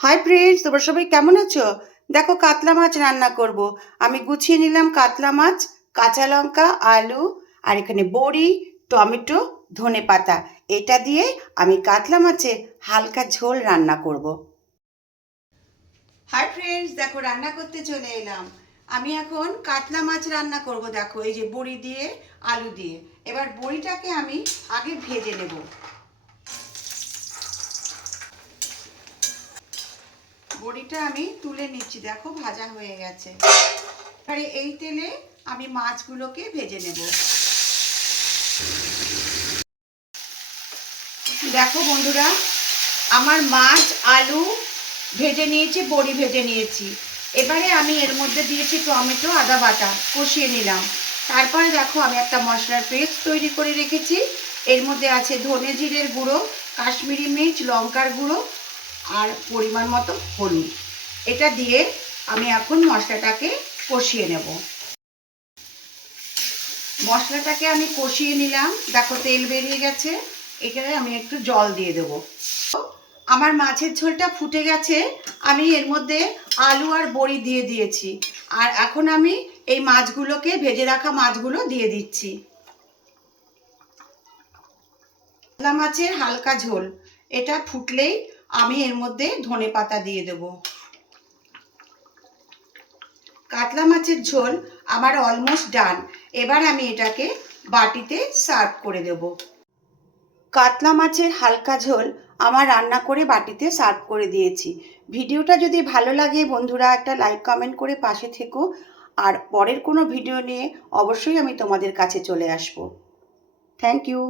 Hi friends, তোমরা সবাই কেমন আছো? দেখো, কাতলা মাছ রান্না করব। আমি গুছিয়ে নিলাম কাতলা মাছ, কাঁচা লঙ্কা, আলু, আর এখানে বড়ি, টমেটো, ধনেপাতা। এটা দিয়ে আমি কাতলা মাছের হালকা ঝোল রান্না করব। হাই ফ্রেন্ডস, দেখো রান্না করতে চলে এলাম। আমি এখন কাতলা মাছ রান্না করব। দেখো, এই যে বড়ি দিয়ে, আলু দিয়ে। এবার বড়িটাকে আমি আগে ভেজে নেব। বড়িটা আমি তুলে নিচ্ছি, দেখো ভাজা হয়ে গেছে। এবারে এই তেলে আমি মাছগুলোকে ভেজে নেব। দেখো বন্ধুরা, আমার মাছ, আলু ভেজে নিয়েছি, বড়ি ভেজে নিয়েছি। এবারে আমি এর মধ্যে দিয়েছি টমেটো, আদা বাটা, কষিয়ে নিলাম। তারপরে দেখো, আমি একটা মশলার পেস্ট তৈরি করে রেখেছি। এর মধ্যে আছে ধনে জিরের গুঁড়ো, কাশ্মীরি মির্চ, লঙ্কার গুঁড়ো আর পরিমাণ মতো হলুদ। এটা দিয়ে আমি এখন মশলাটাকে কষিয়ে নেব। মশলাটাকে আমি কষিয়ে নিলাম, দেখো তেল বেরিয়ে গেছে। এখানে আমি একটু জল দিয়ে দেব। আমার মাছের ঝোলটা ফুটে গেছে। আমি এর মধ্যে আলু আর বড়ি দিয়ে দিয়েছি। আর এখন আমি এই মাছগুলোকে, ভেজে রাখা মাছগুলো দিয়ে দিচ্ছি। কাতলা মাছের হালকা ঝোল, এটা ফুটলেই আমি এর মধ্যে ধনেপাতা দিয়ে দেব। কাতলা মাছের ঝোল আমার অলমোস্ট ডান। এবার আমি এটাকে বাটিতে সার্ভ করে দেব। কাতলা মাছের হালকা ঝোল আমার রান্না করে বাটিতে সার্ভ করে দিয়েছি। ভিডিওটা যদি ভালো লাগে বন্ধুরা, একটা লাইক কমেন্ট করে পাশে থেকো। আর পরের কোনো ভিডিও নিয়ে অবশ্যই আমি তোমাদের কাছে চলে আসব। Thank you.